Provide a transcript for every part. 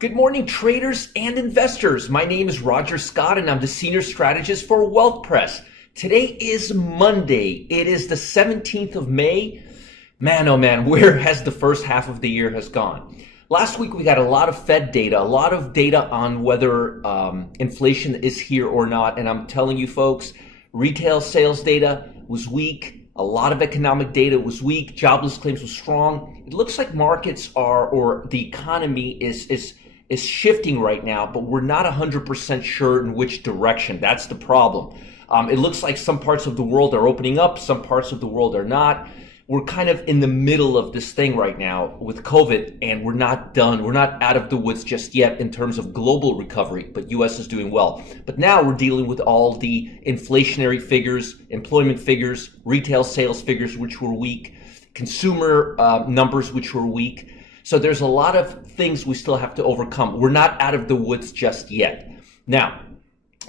Good morning, traders and investors. My name is 𝗧𝗴𝗀 and I'm the Senior Strategist for Wealth Today is Monday. It is the 17th of May. Man, oh man, where has the first half of the year has gone? Last week we got a lot of Fed data, a lot of data on whether inflation is here or not. And I'm telling you folks, retail sales data was weak. A lot of economic data was weak. Jobless claims was strong. It looks like markets are, or the economy is shifting right now, but we're not 100% sure in which direction. That's the problem. It looks like some parts of the world are opening up, some parts of the world are not. We're kind of in the middle of this thing right now with COVID, and we're not done. We're not out of the woods just yet in terms of global recovery, but US is doing well. But now we're dealing with all the inflationary figures, employment figures, retail sales figures, which were weak, consumer numbers, which were weak. So there's a lot of things we still have to overcome. We're not out of the woods just yet. Now,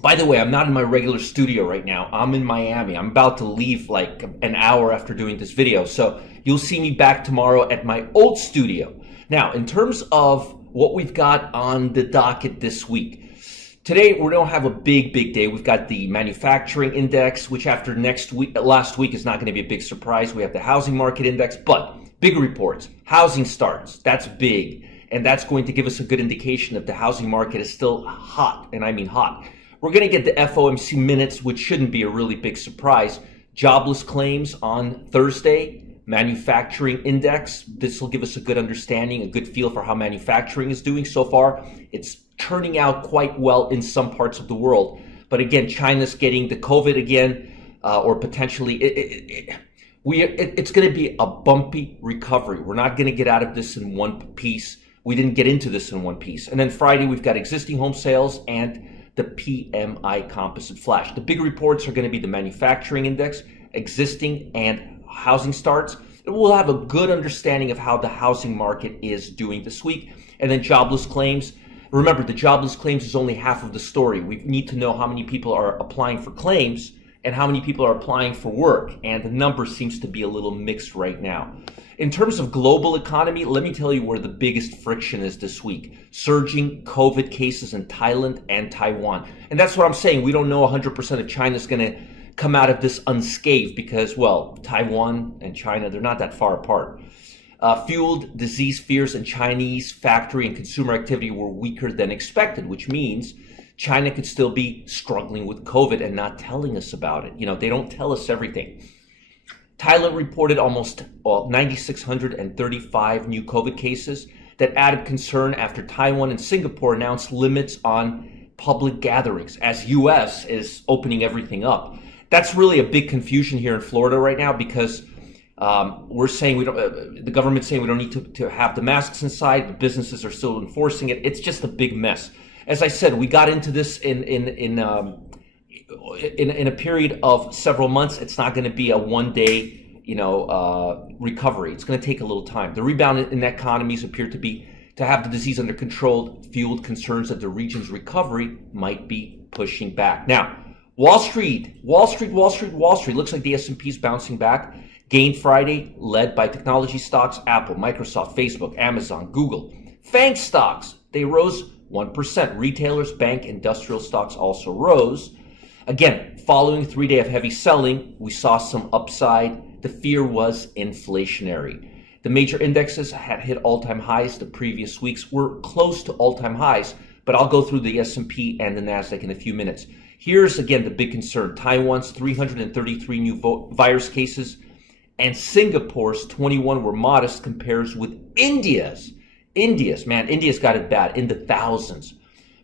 by the way, I'm not in my regular studio right now. I'm in Miami. I'm about to leave like an hour after doing this video. So you'll see me back tomorrow at my old studio. Now, in terms of what we've got on the docket this week, today we don't have a big day. We've got the manufacturing index, which after last week is not going to be a big surprise. We have the housing market index, but big reports, housing starts, that's big. And that's going to give us a good indication that the housing market is still hot, and I mean hot. We're going to get the FOMC minutes, which shouldn't be a really big surprise. Jobless claims on Thursday, manufacturing index. This will give us a good understanding, a good feel for how manufacturing is doing so far. It's turning out quite well in some parts of the world. But again, China's getting the COVID again, or potentially it's going to be a bumpy recovery. We're not going to get out of this in one piece. We didn't get into this in one piece. And then Friday, we've got existing home sales and the PMI composite flash. The big reports are going to be the manufacturing index, existing and housing starts. And we'll have a good understanding of how the housing market is doing this week. And then jobless claims. Remember, the jobless claims is only half of the story. We need to know how many people are applying for claims and how many people are applying for work. And the number seems to be a little mixed right now. In terms of global economy, let me tell you where the biggest friction is this week. Surging COVID cases in Thailand and Taiwan. And that's what I'm saying. We don't know 100% of China is going to come out of this unscathed because, well, Taiwan and China, they're not that far apart. Fueled disease fears in Chinese factory and consumer activity were weaker than expected, which means China could still be struggling with COVID and not telling us about it. You know, they don't tell us everything. Thailand reported almost 9,635 new COVID cases that added concern after Taiwan and Singapore announced limits on public gatherings as US is opening everything up. That's really a big confusion here in Florida right now because we're saying the government's saying we don't need to have the masks inside. The businesses are still enforcing it. It's just a big mess. As I said, we got into this in a period of several months. It's not going to be a one-day, recovery. It's going to take a little time. The rebound in economies appear to have the disease under control, fueled concerns that the region's recovery might be pushing back. Now, Wall Street. Looks like the S&P is bouncing back. Gain Friday, led by technology stocks, Apple, Microsoft, Facebook, Amazon, Google. FANG stocks, they rose 1%. Retailers, bank, industrial stocks also rose. Again, following a 3 day of heavy selling, we saw some upside. The fear was inflationary. The major indexes had hit all-time highs. The previous weeks were close to all-time highs, but I'll go through the S&P and the Nasdaq in a few minutes. Here's again the big concern. Taiwan's 333 new virus cases and Singapore's 21 were modest compares with India's. India's got it bad, in the thousands.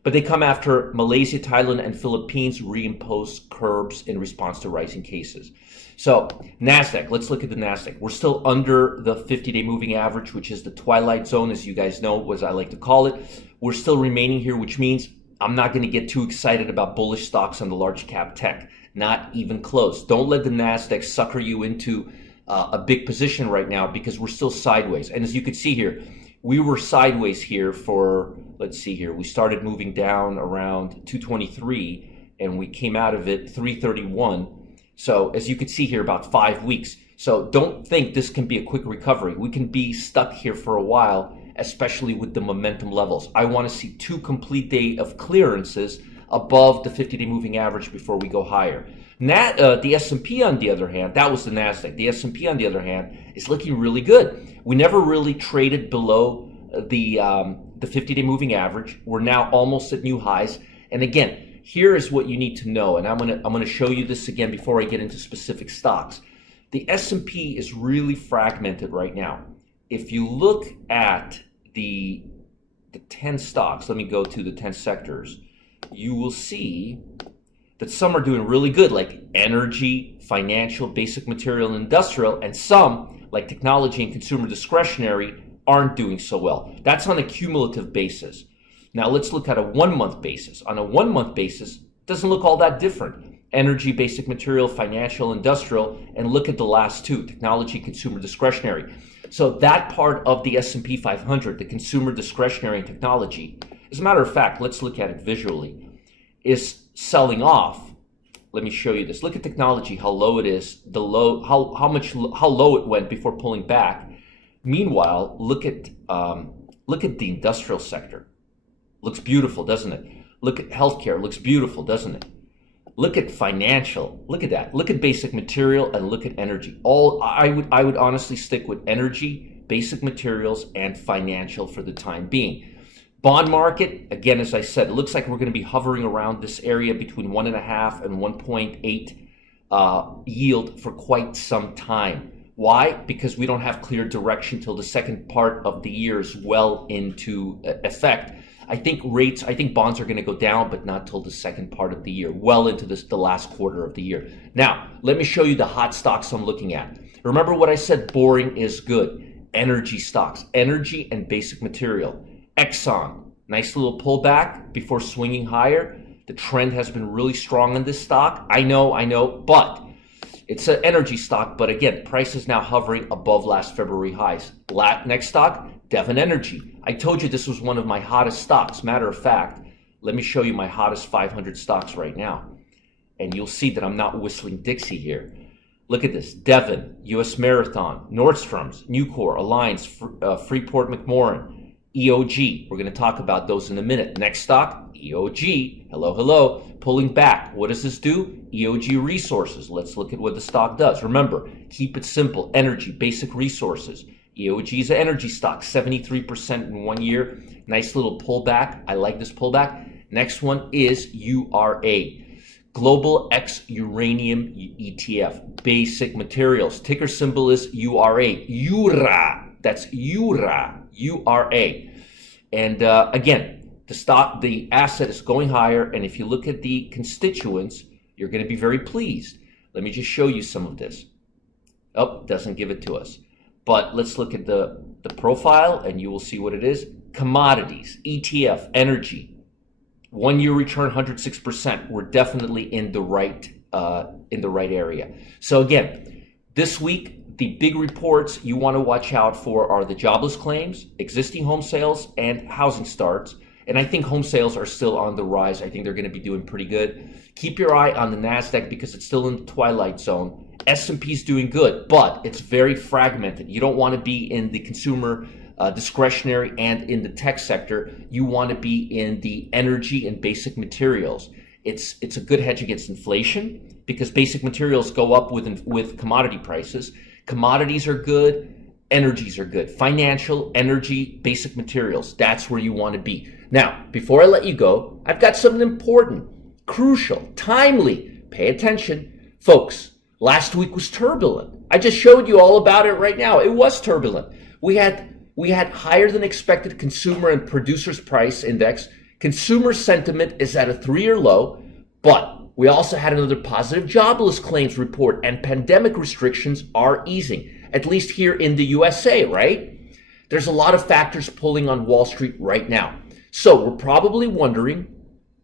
But they come after Malaysia, Thailand, and Philippines reimposed curbs in response to rising cases. So Nasdaq, let's look at the Nasdaq. We're still under the 50-day moving average, which is the twilight zone, as you guys know, as I like to call it. We're still remaining here, which means I'm not going to get too excited about bullish stocks on the large cap tech. Not even close. Don't let the Nasdaq sucker you into a big position right now because we're still sideways. And as you can see here, we were sideways here for, let's see here, we started moving down around 223 and we came out of it 331. So as you can see here, about 5 weeks. So don't think this can be a quick recovery. We can be stuck here for a while especially with the momentum levels. I want to see 2 complete day of clearances above the 50-day moving average before we go higher. The S&P, on the other hand, that was the Nasdaq. The S&P, on the other hand, is looking really good. We never really traded below the 50-day moving average. We're now almost at new highs. And again, here is what you need to know, and I'm gonna show you this again before I get into specific stocks. The S&P is really fragmented right now. If you look at the 10 stocks, let me go to the 10 sectors, you will see that some are doing really good, like energy, financial, basic material, and industrial, and some, like technology and consumer discretionary, aren't doing so well. That's on a cumulative basis. Now let's look at a 1-month basis. On a 1-month basis, it doesn't look all that different. Energy, basic material, financial, industrial, and look at the last 2, technology, consumer discretionary. So that part of the S&P 500, the consumer discretionary and technology, as a matter of fact, let's look at it visually, is selling off. Let me show you this. Look at technology, how low it is, the low, how low it went before pulling back. Meanwhile, look at the industrial sector. Looks beautiful, doesn't it? Look at healthcare, looks beautiful, doesn't it? Look at financial, look at that. Look at basic material and look at energy. I would honestly stick with energy, basic materials, and financial for the time being. Bond market, again, as I said, it looks like we're going to be hovering around this area between 1.5 and 1.8 yield for quite some time. Why? Because we don't have clear direction till the second part of the year is well into effect. I think bonds are going to go down, but not till the second part of the year, well into the last quarter of the year. Now, let me show you the hot stocks I'm looking at. Remember what I said, boring is good. Energy stocks, energy and basic material. Exxon, nice little pullback before swinging higher. The trend has been really strong in this stock. I know, but it's an energy stock, but again, price is now hovering above last February highs. Next stock, Devon Energy. I told you this was one of my hottest stocks. Matter of fact, let me show you my hottest 500 stocks right now. And you'll see that I'm not whistling Dixie here. Look at this. Devon, U.S. Marathon, Nordstrom's, Nucor, Alliance, Freeport-McMoRan, EOG. We're going to talk about those in a minute. Next stock, EOG. Hello. Pulling back. What does this do? EOG Resources. Let's look at what the stock does. Remember, keep it simple. Energy, basic resources. EOG is an energy stock, 73% in 1 year. Nice little pullback. I like this pullback. Next one is URA, Global X Uranium ETF, basic materials. Ticker symbol is URA. URA. That's URA. URA. And again, the asset is going higher. And if you look at the constituents, you're going to be very pleased. Let me just show you some of this. Oh, doesn't give it to us. But let's look at the profile and you will see what it is. Commodities, ETF, energy, 1 year return 106%. We're definitely in the right area. So again, this week, the big reports you want to watch out for are the jobless claims, existing home sales, and housing starts. And I think home sales are still on the rise. I think they're going to be doing pretty good. Keep your eye on the Nasdaq because it's still in the twilight zone. S&P is doing good, but it's very fragmented. You don't want to be in the consumer discretionary and in the tech sector. You want to be in the energy and basic materials. It's a good hedge against inflation because basic materials go up with commodity prices. Commodities are good. Energies are good. Financial, energy, basic materials. That's where you want to be. Now, before I let you go, I've got something important, crucial, timely. Pay attention. Folks, last week was turbulent. I just showed you all about it right now. It was turbulent. We had higher than expected consumer and producers price index. Consumer sentiment is at a 3-year low, but we also had another positive jobless claims report and pandemic restrictions are easing, at least here in the USA, right? There's a lot of factors pulling on Wall Street right now. So we're probably wondering,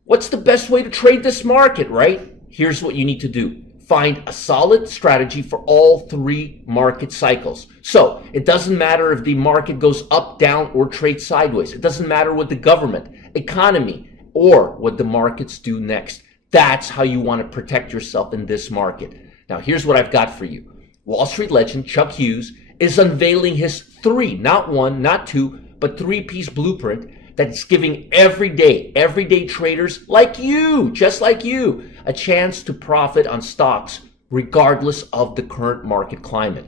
what's the best way to trade this market, right? Here's what you need to do. Find a solid strategy for all 3 market cycles. So it doesn't matter if the market goes up, down, or trades sideways. It doesn't matter what the government, economy, or what the markets do next. That's how you want to protect yourself in this market. Now, here's what I've got for you. Wall Street legend Chuck Hughes is unveiling his 3, not 1, not 2, but three-piece blueprint that's giving everyday traders like you, just like you, a chance to profit on stocks regardless of the current market climate.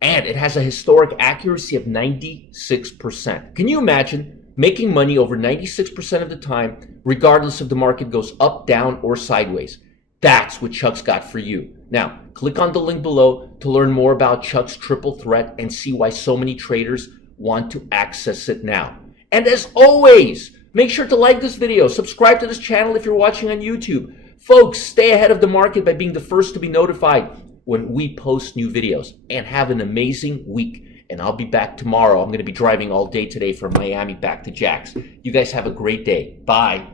And it has a historic accuracy of 96%. Can you imagine making money over 96% of the time, regardless if the market goes up, down, or sideways? That's what Chuck's got for you. Now, click on the link below to learn more about Chuck's triple threat and see why so many traders want to access it now. And as always, make sure to like this video, subscribe to this channel if you're watching on YouTube. Folks, stay ahead of the market by being the first to be notified when we post new videos. And have an amazing week. And I'll be back tomorrow. I'm going to be driving all day today from Miami back to Jax. You guys have a great day. Bye.